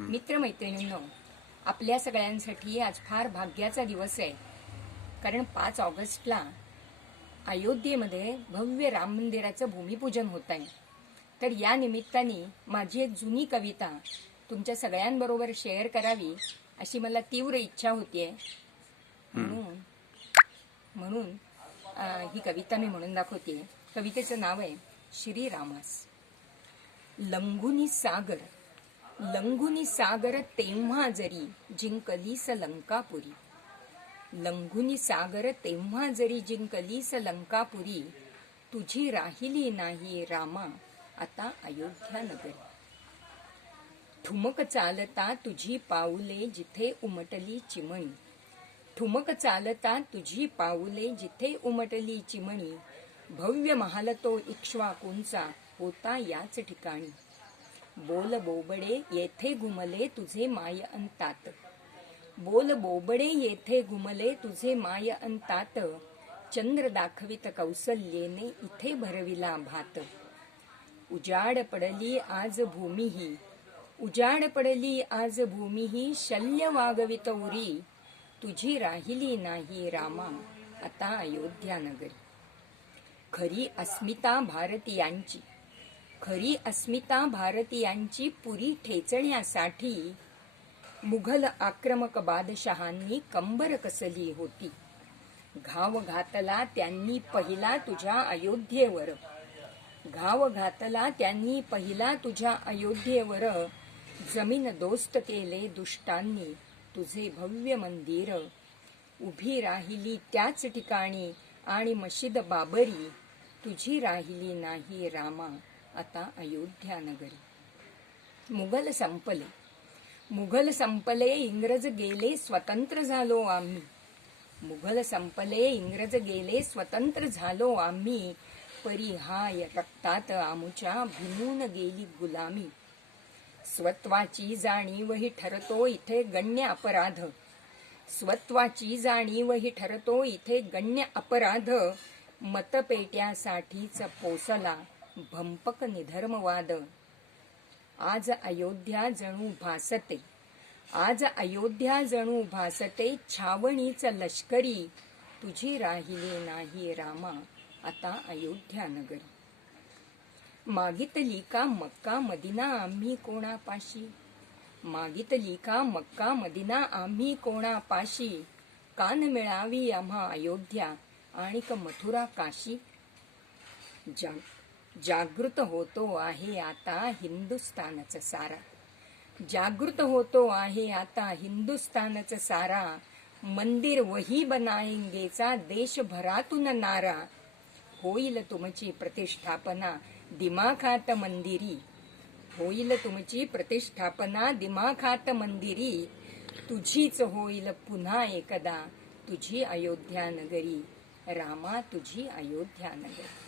मित्रमैत्रिणींनो, आपल्या सगळ्यांसाठी आज फार भाग्याचा दिवस आहे. कारण 5 ऑगस्टला अयोध्येमध्ये भव्य राम मंदिराचं भूमिपूजन होत आहे. तर या निमित्ताने माझी एक जुनी कविता तुमच्या सगळ्यांबरोबर शेअर करावी अशी मला तीव्र इच्छा होतीये. म्हणून ही कविता मी म्हणून दाखवते. कवितेचं नाव आहे श्रीरामास. लंघुनी सागर तेव्हा जरी जिंकलीस लंकापुरी. लंघुनी सागर तेव्हा जरी जिंकलीस लंकापुरी. तुझी राहिली नाही रामा आता अयोध्या नगरी. ठुमक चालता तुझी पाऊले जिथे उमटली चिमणी. ठुमक चालता तुझी पाऊले जिथे उमटली चिमणी. भव्य महाल तो इक्ष्वाकूंचा होता याच ठिकाणी. बोल बोबडे येथे घुमले तुझे माय अंतात. बोल बोबडे येथे घुमले तुझे माय अंतात. चंद्र दाखवित कौसल्येने इथे भरविला भात. उजाड पडली आज भूमी उजाड पडली आज भूमी शल्य वागवित उरी. तुझी राहिली नाही रामा आता अयोध्या नगरी. खरी अस्मिता भारतीयांची पुरी ठेचण्यासाठी मुघल आक्रमक बादशहांनी कंबर कसली होती. घाव घातला त्यांनी पहिला तुझ्या अयोध्येवर. घाव घातला त्यांनी पहिला तुझ्या अयोध्येवर. जमीन दोस्त केले दुष्टांनी तुझे भव्य मंदिर. उभी राहिली त्याच ठिकाणी आणि मशीद बाबरी. तुझी राहिली नाही रामा आता अयोध्या नगरी. मुघल संपले इंग्रज गेले स्वतंत्र झालो आम्ही. मुघल संपले इंग्रज गेले स्वतंत्र झालो आम्ही. परी हाय रक्तात आमुच्या भिनून गेली गुलामी. स्वत्वाची जाणीव ही ठरतो इथे गण्य अपराध. स्वत्वाची जाणीव ही ठरतो इथे गण्य अपराध. मतपेट्यासाठीच पोसला भंपक निधर्मवाद. आज अयोध्या जणू भासते छावणीच लष्करी. तुझी राहिली नाही रामा आता अयोध्या नगरी. मागितली का मक्का मदिना आम्ही कोणापाशी. मागितली का मक्का मदिना आम्ही कोणापाशी. कान मिळावी आम्हा अयोध्या आणिक मथुरा काशी. जागृत होतो आहे आता हिंदुस्थानच सारा. जागृत होतो आहे आता हिंदुस्थानच सारा. मंदिर वही बनाएंगेचा देशभरातून नारा. होईल तुमची प्रतिष्ठापना दिमाखात मंदिरी. होईल तुमची प्रतिष्ठापना दिमाखात मंदिरी. तुझीच होईल पुन्हा एकदा तुझी अयोध्या नगरी. रामा तुझी अयोध्या नगरी.